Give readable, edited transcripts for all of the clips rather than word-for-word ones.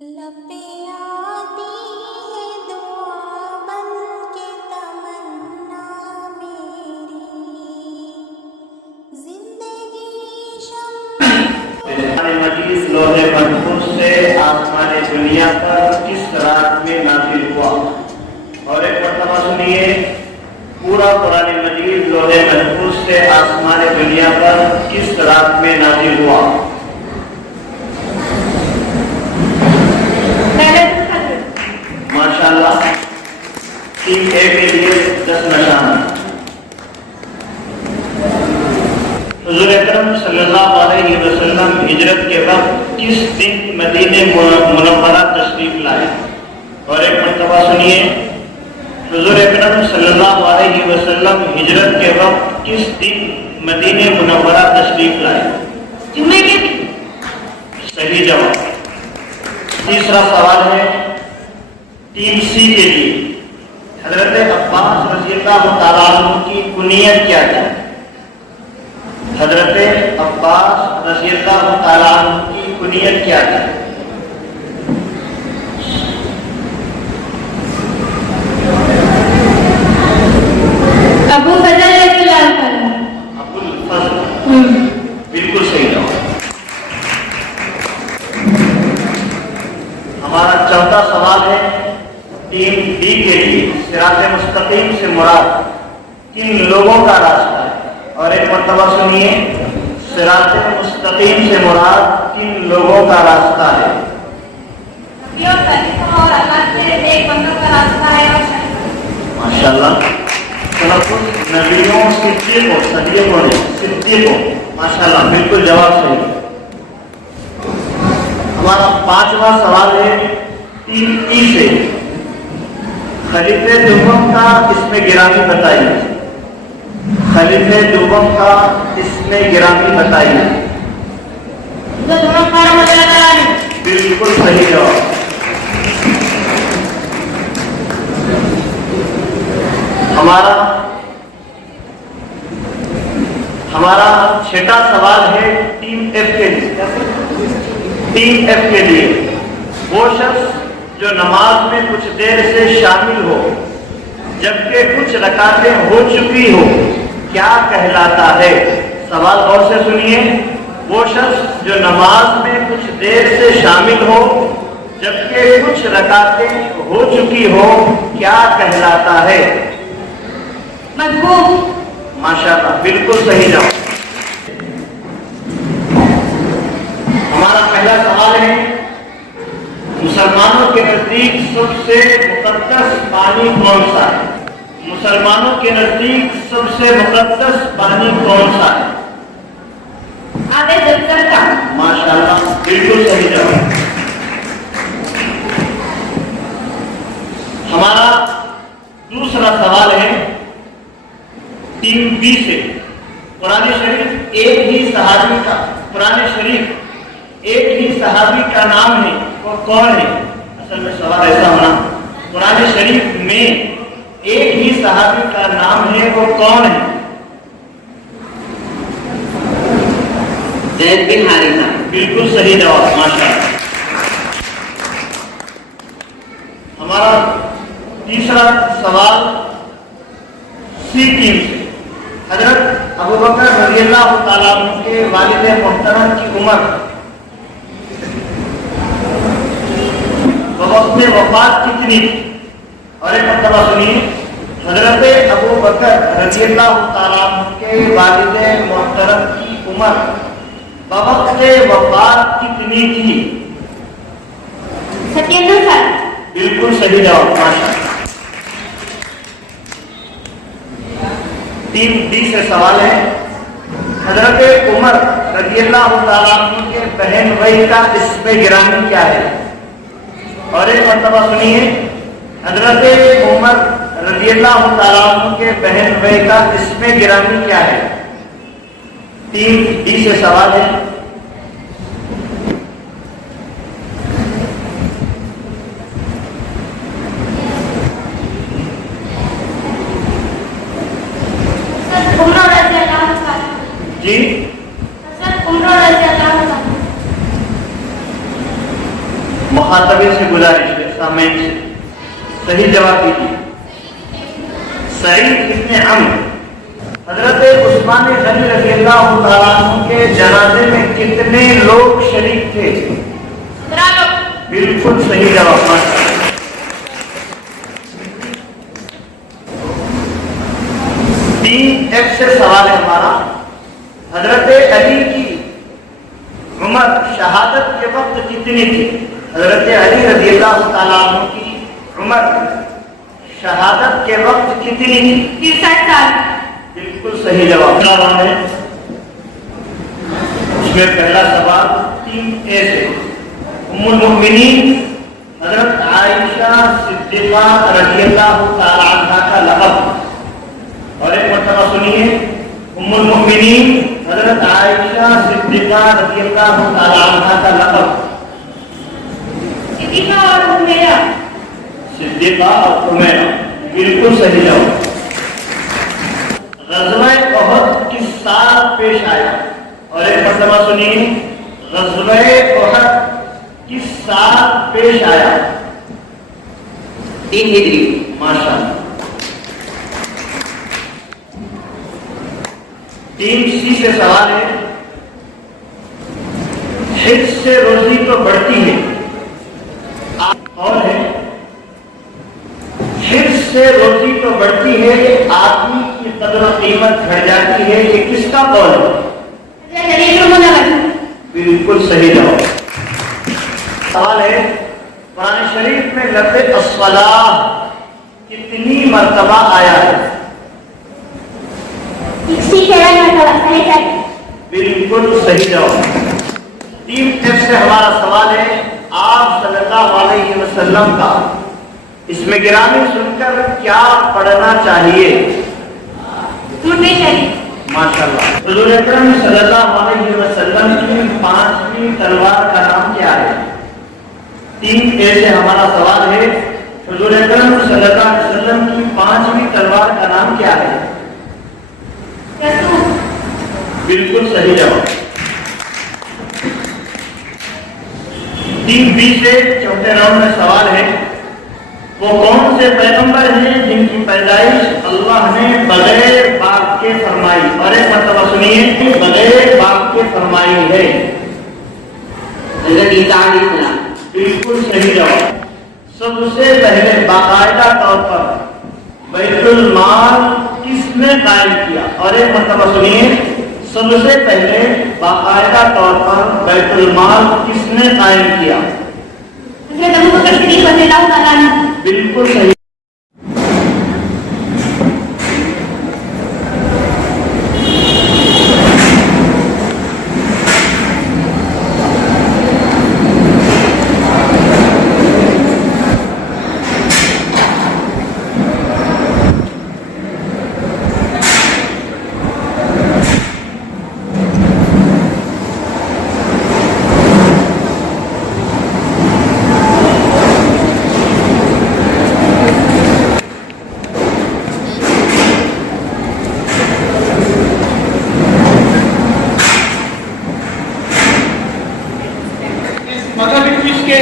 لبیں آتی ہے دعا بن کے تمنا میری زندگی قرآن مجید لوح محفوظ سے آسمان دنیا پر کس رات میں نازل ہوا؟ اور ایک مرتبہ سنیے، پورا قرآن مجید لوح محفوظ سے آسمان دنیا پر کس رات میں نازل ہوا؟ ماشاءاللہ، ٹیم اے کے لیے 10 نشان۔ حضور اکرم صلی اللہ علیہ وسلم ہجرت کے وقت کس دن مدینہ منورہ تشریف لائے؟ اور ایک مرتبہ سنیے، حضور اکرم صلی اللہ علیہ وسلم ہجرت کے وقت کس دن مدینہ منورہ تشریف لائے؟ جمعے کے دن۔ صحیح جواب۔ تیسرا سوال ہے ٹیم سی کے لیے، حضرت عباس رضی اللہ تعالیٰ عنہ کی کنیت کیا تھی؟ حضرت عباس رضی اللہ تعالیٰ عنہ کی کنیت کیا تھی؟ ابو فضل رضی اللہ عنہ۔ ابو الفضل، بالکل صحیح جواب۔ ہمارا چوتھا سوال ہے ٹیم بی کے لیے، صراط مستقیم سے مراد کن لوگوں کا راستہ ہے؟ اور ایک مرتبہ سنیے، صراط مستقیم سے مراد کن لوگوں کا راستہ ہے؟ اور اللہ کے ایک بندوں کا راستہ ہے۔ ماشاءاللہ، تلفظ نبیوں صدیقوں صدیقوں نے صدیقوں، ماشاءاللہ بالکل جواب صحیح۔ ہمارا پانچواں سوال ہے ٹیم ای سے، خلیفہ دوم کا اسم گرامی بتائیے۔ خلیفہ دوم کا اسم گرامی بتائیے۔ بالکل صحیح جواب۔ ہمارا چھٹا سوال ہے ٹیم ایف کے لیے۔ ٹیم ایف کے لیے، وہ شخص جو نماز میں کچھ دیر سے شامل ہو جبکہ کچھ رکعتیں ہو چکی ہو کیا کہلاتا ہے؟ سوال غور سے سنیے، وہ شخص جو نماز میں کچھ دیر سے شامل ہو جبکہ کچھ رکعتیں ہو چکی ہو کیا کہلاتا ہے؟ مذموم۔ ماشاءاللہ بالکل صحیح جواب۔ ہمارا پہلا سوال ہے مسلمانوں کے نزدیک سب سے مقدس پانی کون سا ہے؟ مسلمانوں کے نزدیک سب سے مقدس پانی کون سا ہے؟ آب زمزم کا۔ ماشاءاللہ بالکل صحیح جواب۔ ہمارا دوسرا سوال ہے ٹیم بی سے، قرآن شریف ایک ہی صحابی کا نام ہے، وہ کون ہے؟ اصل میں سوال ایسا ہونا، قرآن شریف میں ایک ہی صحابی کا نام ہے، وہ کون ہے؟ زید بن حارثہ، بالکل صحیح جواب، ماشاءاللہ۔ ہمارا تیسرا سوال سی ٹیم سے، حضرت ابوبکر رضی اللہ تعالیٰ عنہ کے والد محترم کی عمر وقت وفات کتنی تھی؟ اور ایک مرتبہ سنیے، حضرت ابوبکر رضی اللہ تعالیٰ عنہ کے والد محترم کی عمر وقت وفات کتنی تھی؟ 97 سال۔ بالکل صحیح جواب، ماشاءاللہ۔ ٹیم ڈی سے سوال ہے، حضرت عمر رضی اللہ تعالیٰ عنہ کے بہن بھائی کا اسم گرامی کیا ہے؟ اور ایک مرتبہ سنیے، حضرت عمر رضی اللہ تعالیٰ عنہ کے بہن بھائی کا اسم گرامی کیا ہے؟ ٹیم ڈی سے سوال ہے۔ جی مخاطبین سے گزارش ہے، سامعین سے صحیح جواب دیجیے۔ سعید ابن عمرو حضرت عثمان غنی رضی اللہ تعالیٰ عنہ کے جنازے میں کتنے لوگ شریک تھے؟ 15 لوگ۔ بالکل صحیح جواب۔ ماشاءاللہ۔ 3F سے سوال ہے ہمارا۔ حضرت علی کی عمر شہادت کے وقت کتنی تھی؟ حضرت علی رضی اللہ تعالیٰ عنہ کی عمر شہادت کے وقت کتنی تھی؟ 63 سال۔ بالکل صحیح جواب ہے۔ اس میں پہلا سوال 3A سے، ام المؤمنین حضرت عائشہ صدیقہ رضی اللہ تعالی عنہا کا لقب، اور ایک مرتبہ سنیے، ام المؤمنین حضرت عائشہ صدیقہ رضی اللہ تعالی عنہا کا لقب۔ صدیقہ اور حمیرہ۔ صدیقہ اور حمیرہ، بالکل صحیح جواب۔ غزوہ احد کس سال پیش آیا؟ اور ایک مرتبہ سنیے، غزوہ احد کس سال پیش آیا؟ 3 ہجری۔ ماشاءاللہ۔ 3C سے سوال ہے، حفظ سے روزی تو بڑھتی ہے، اور ہے حفظ سے روزی تو بڑھتی ہے، آدمی کی قدر و قیمت گھٹ جاتی ہے، یہ کس کا قول ہے؟ حضرت علی بن منور۔ بالکل صحیح جواب۔ سوال ہے، قرآن شریف میں لفظ الصلاۃ کتنی مرتبہ آیا ہے؟ 67 مرتبہ۔ بالکل صحیح جواب۔ 3F سے ہمارا سوال ہے، آپ صلی اللہ علیہ وسلم کا اس میں گرامی سن کر کیا پڑھنا چاہیے؟ درود شریف۔ ماشاءاللہ۔ حضور اکرم صلی اللہ علیہ وسلم کی 5ویں تلوار کا نام کیا ہے؟ 3A سے ہمارا سوال ہے، حضور اکرم صلی اللہ علیہ وسلم کی 5ویں تلوار کا نام کیا ہے؟ رسول۔ بالکل صحیح جواب۔ 3B سے چوتھے راؤنڈ میں سوال ہے، وہ کون سے پیغمبر ہیں جن کی پیدائش اللہ نے بغیر باپ کے فرمائی؟ اور ایک مرتبہ سنیے، بغیر باپ کے فرمائی ہے؟ حضرت عیسیٰ علیہ السلام۔ بالکل صحیح جواب۔ سب سے پہلے باقاعدہ طور پر بیت المال کس نے قائم کیا؟ اور ایک مرتبہ سنیے، سب سے پہلے باقاعدہ طور پر بیت المال کس نے قائم کیا؟ حضرت ابو بکر صدیق رضی اللہ تعالیٰ عنہ۔ بالکل صحیح۔ مذہبی کوئز کے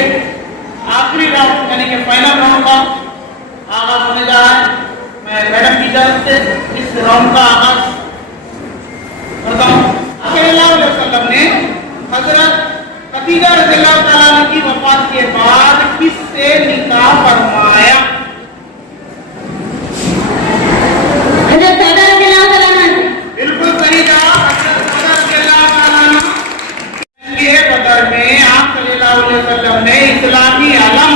آخری راؤنڈ یعنی کہ فائنل راؤنڈ کا آغاز ہونے جا رہا ہے۔ میں میڈم کی اجازت سے اس راؤنڈ کا آغاز کرتا ہوں۔ صلی اللہ علیہ وسلم نے حضرت خدیجہ رضی اللہ تعالیٰ عنہ کی وفات کے بعد کس سے نکاح فرمایا؟ حضرت سعدہ رضی اللہ تعالیٰ عنہ۔ بالکل صحیح جواب، حضرت سعدہ رضی اللہ تعالیٰ عنہ۔ جنگ بدر میں آپ صلی اللہ علیہ وسلم نے اسلامی علم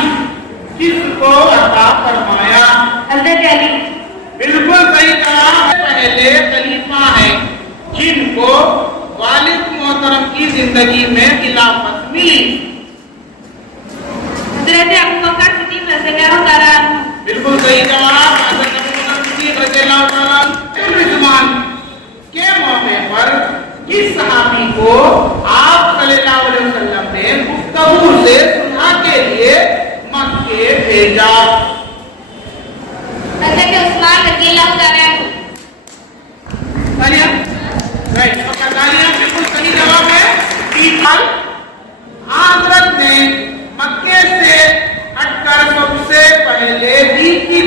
کس کو عطا فرمایا؟ حضرت علی۔ بالکل صحیح جواب۔ پہلے خلیفہ ہیں جن کو والد محترم کی زندگی میں خلافت ملی؟ حضرت ابو بکر صدیق رضی اللہ تعالیٰ عنہ۔ بالکل صحیح جواب، حضرت ابو بکر صدیق رضی اللہ تعالیٰ عنہ۔ زمان کے موقع پر کس صحابی کو آپ صلی اللہ علیہ وسلم نے گفتگو سے صلح کے لیے مکے بھیجا؟ حضرت عثمان رضی اللہ تعالیٰ عنہ۔ بالکل صحیح جواب ہے۔ حضرت نے مکے سے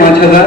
5,000,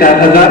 4,000,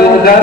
2,000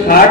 60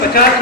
50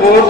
4th,